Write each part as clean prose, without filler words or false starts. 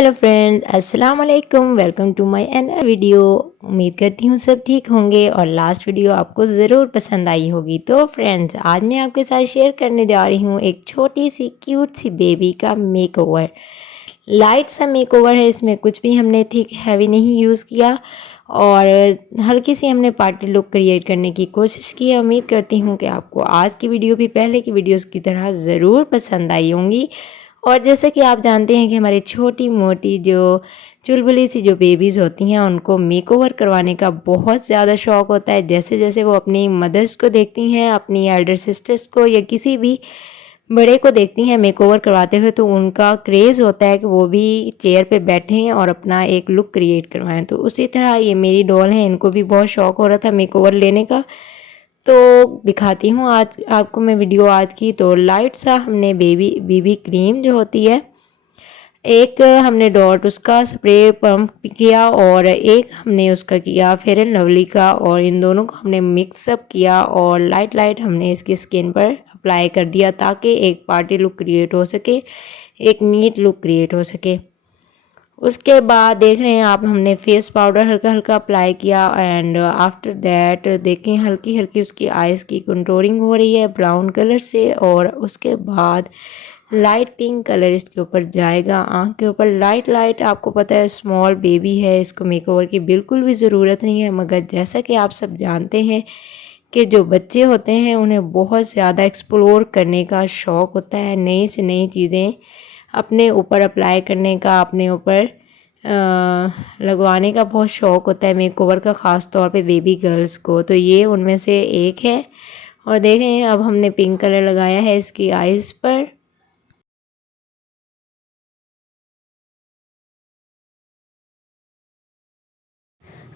Hello friends, अस्सलाम वालेकुम। Welcome to my another video. उम्मीद करती हूँ सब ठीक होंगे और लास्ट वीडियो आपको ज़रूर पसंद आई होगी। तो फ्रेंड्स, आज मैं आपके साथ शेयर करने जा रही हूँ एक छोटी सी क्यूट सी बेबी का मेकओवर। लाइट सा मेकओवर है, इसमें कुछ भी हमने थिक हैवी नहीं यूज़ किया और हल्की सी हमने पार्टी लुक क्रिएट करने की कोशिश की है। उम्मीद करती हूँ कि आपको आज की वीडियो भी पहले की वीडियोज़ की तरह ज़रूर पसंद आई होंगी। और जैसा कि आप जानते हैं कि हमारी छोटी मोटी जो चुलबुली सी जो बेबीज़ होती हैं उनको मेकओवर करवाने का बहुत ज़्यादा शौक़ होता है। जैसे जैसे वो अपनी मदर्स को देखती हैं, अपनी एल्डर सिस्टर्स को या किसी भी बड़े को देखती हैं मेकओवर करवाते हुए, तो उनका क्रेज़ होता है कि वो भी चेयर पे बैठें और अपना एक लुक क्रिएट करवाएं। तो उसी तरह ये मेरी डॉल है, इनको भी बहुत शौक़ हो रहा था मेकओवर लेने का। तो दिखाती हूँ आज आपको मैं वीडियो आज की। तो लाइट सा हमने बीबी क्रीम जो होती है, एक हमने डॉट उसका स्प्रे पंप किया और एक हमने उसका किया फेयर एंड लवली का, और इन दोनों को हमने मिक्सअप किया और लाइट लाइट हमने इसकी स्किन पर अप्लाई कर दिया ताकि एक पार्टी लुक क्रिएट हो सके, एक नीट लुक क्रिएट हो सके। उसके बाद देख रहे हैं आप, हमने फेस पाउडर हल्का हल्का अप्लाई किया एंड आफ्टर दैट देखें हल्की हल्की उसकी आइज़ की कंटूरिंग हो रही है ब्राउन कलर से। और उसके बाद लाइट पिंक कलर इसके ऊपर जाएगा, आँख के ऊपर लाइट लाइट। आपको पता है स्मॉल बेबी है, इसको मेकओवर की बिल्कुल भी ज़रूरत नहीं है, मगर जैसा कि आप सब जानते हैं कि जो बच्चे होते हैं उन्हें बहुत ज़्यादा एक्सप्लोर करने का शौक़ होता है, नई से नई चीज़ें अपने ऊपर अप्लाई करने का, अपने ऊपर लगवाने का बहुत शौक़ होता है मेकओवर का, ख़ास तौर पे बेबी गर्ल्स को। तो ये उनमें से एक है। और देखें अब हमने पिंक कलर लगाया है इसकी आइज़ पर।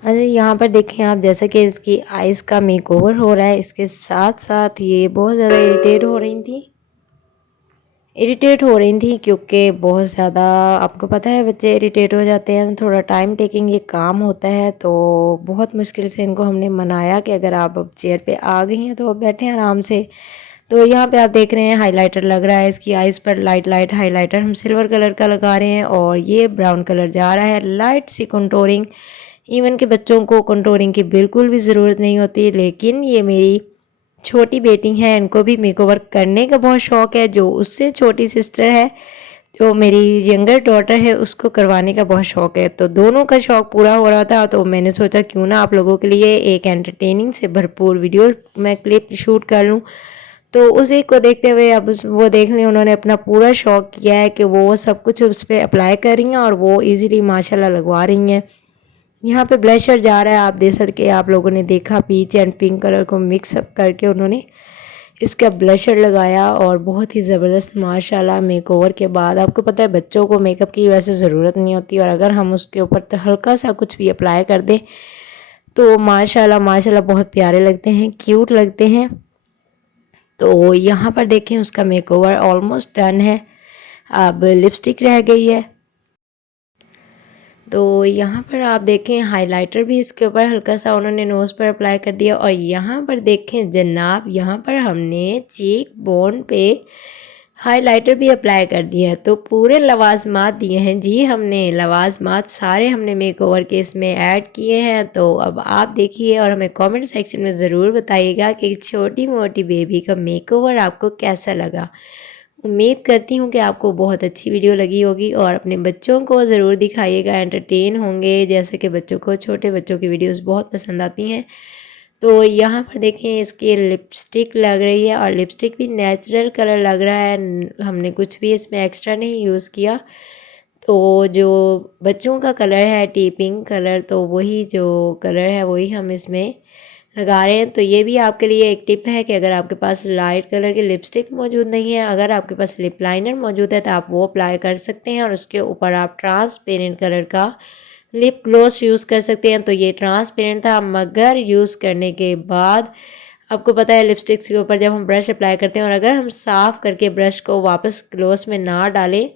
अरे यहाँ पर देखें आप, जैसा कि इसकी आइज़ का मेकओवर हो रहा है, इसके साथ साथ ये बहुत ज़्यादा इरिटेट हो रही थी क्योंकि बहुत ज़्यादा, आपको पता है बच्चे इरिटेट हो जाते हैं, थोड़ा टाइम टेकिंग ये काम होता है। तो बहुत मुश्किल से इनको हमने मनाया कि अगर आप अब चेयर पे आ गई हैं तो अब बैठें आराम से। तो यहाँ पे आप देख रहे हैं हाइलाइटर लग रहा है इसकी आइज़ पर, लाइट लाइट हाइलाइटर हम सिल्वर कलर का लगा रहे हैं और ये ब्राउन कलर जा रहा है, लाइट सी कंटूरिंग। इवन के बच्चों को कंटूरिंग की बिल्कुल भी ज़रूरत नहीं होती, लेकिन ये मेरी छोटी बेटी है, इनको भी मेकओवर करने का बहुत शौक़ है। जो उससे छोटी सिस्टर है, जो मेरी यंगर डॉटर है, उसको करवाने का बहुत शौक़ है। तो दोनों का शौक़ पूरा हो रहा था, तो मैंने सोचा क्यों ना आप लोगों के लिए एक एंटरटेनिंग से भरपूर वीडियो मैं क्लिप शूट कर लूँ। तो उसी को देखते हुए अब वो देख लें, उन्होंने अपना पूरा शौक़ किया है कि वो सब कुछ उस पर अप्लाई कर रही हैं और वो ईज़िली माशाल्लाह लगवा रही हैं। यहाँ पे ब्लशर जा रहा है, आप देख सकते, आप लोगों ने देखा, पीच एंड पिंक कलर को मिक्स अप करके उन्होंने इसका ब्लशर लगाया और बहुत ही ज़बरदस्त माशाल्लाह मेकओवर के बाद। आपको पता है बच्चों को मेकअप की वैसे ज़रूरत नहीं होती, और अगर हम उसके ऊपर तो हल्का सा कुछ भी अप्लाई कर दें तो माशाल्लाह माशाल्लाह बहुत प्यारे लगते हैं, क्यूट लगते हैं। तो यहाँ पर देखें उसका मेकओवर ऑलमोस्ट डन है, अब लिपस्टिक रह गई है। तो यहाँ पर आप देखें हाइलाइटर भी इसके ऊपर हल्का सा उन्होंने नोज़ पर अप्लाई कर दिया। और यहाँ पर देखें जनाब, यहाँ पर हमने चीक बोन पे हाइलाइटर भी अप्लाई कर दिया है। तो पूरे लवाजमात दिए हैं जी, हमने लवाजमात सारे हमने मेकओवर के इसमें ऐड किए हैं। तो अब आप देखिए और हमें कमेंट सेक्शन में ज़रूर बताइएगा कि छोटी मोटी बेबी का मेकओवर आपको कैसा लगा। उम्मीद करती हूँ कि आपको बहुत अच्छी वीडियो लगी होगी और अपने बच्चों को ज़रूर दिखाइएगा, एंटरटेन होंगे। जैसे कि बच्चों को, छोटे बच्चों की वीडियोस बहुत पसंद आती हैं। तो यहाँ पर देखें इसकी लिपस्टिक लग रही है और लिपस्टिक भी नेचुरल कलर लग रहा है, हमने कुछ भी इसमें एक्स्ट्रा नहीं यूज़ किया। तो जो बच्चों का कलर है टी पिंक कलर, तो वही जो कलर है वही हम इसमें लगा रहे हैं। तो ये भी आपके लिए एक टिप है कि अगर आपके पास लाइट कलर की लिपस्टिक मौजूद नहीं है, अगर आपके पास लिप लाइनर मौजूद है तो आप वो अप्लाई कर सकते हैं और उसके ऊपर आप ट्रांसपेरेंट कलर का लिप ग्लॉस यूज़ कर सकते हैं। तो ये ट्रांसपेरेंट था, मगर यूज़ करने के बाद आपको पता है लिपस्टिक्स के ऊपर जब हम ब्रश अप्लाई करते हैं और अगर हम साफ़ करके ब्रश को वापस ग्लॉस में ना डालें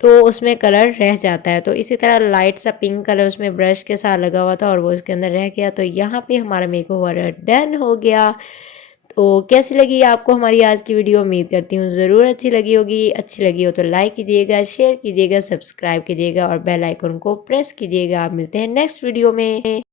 तो उसमें कलर रह जाता है। तो इसी तरह लाइट सा पिंक कलर उसमें ब्रश के साथ लगा हुआ था और वो इसके अंदर रह गया। तो यहाँ पे हमारा मेकओवर डन हो गया। तो कैसी लगी आपको हमारी आज की वीडियो? उम्मीद करती हूँ ज़रूर अच्छी लगी होगी। अच्छी लगी हो तो लाइक कीजिएगा, शेयर कीजिएगा, सब्सक्राइब कीजिएगा और बेल आइकन को प्रेस कीजिएगा। आप मिलते हैं नेक्स्ट वीडियो में।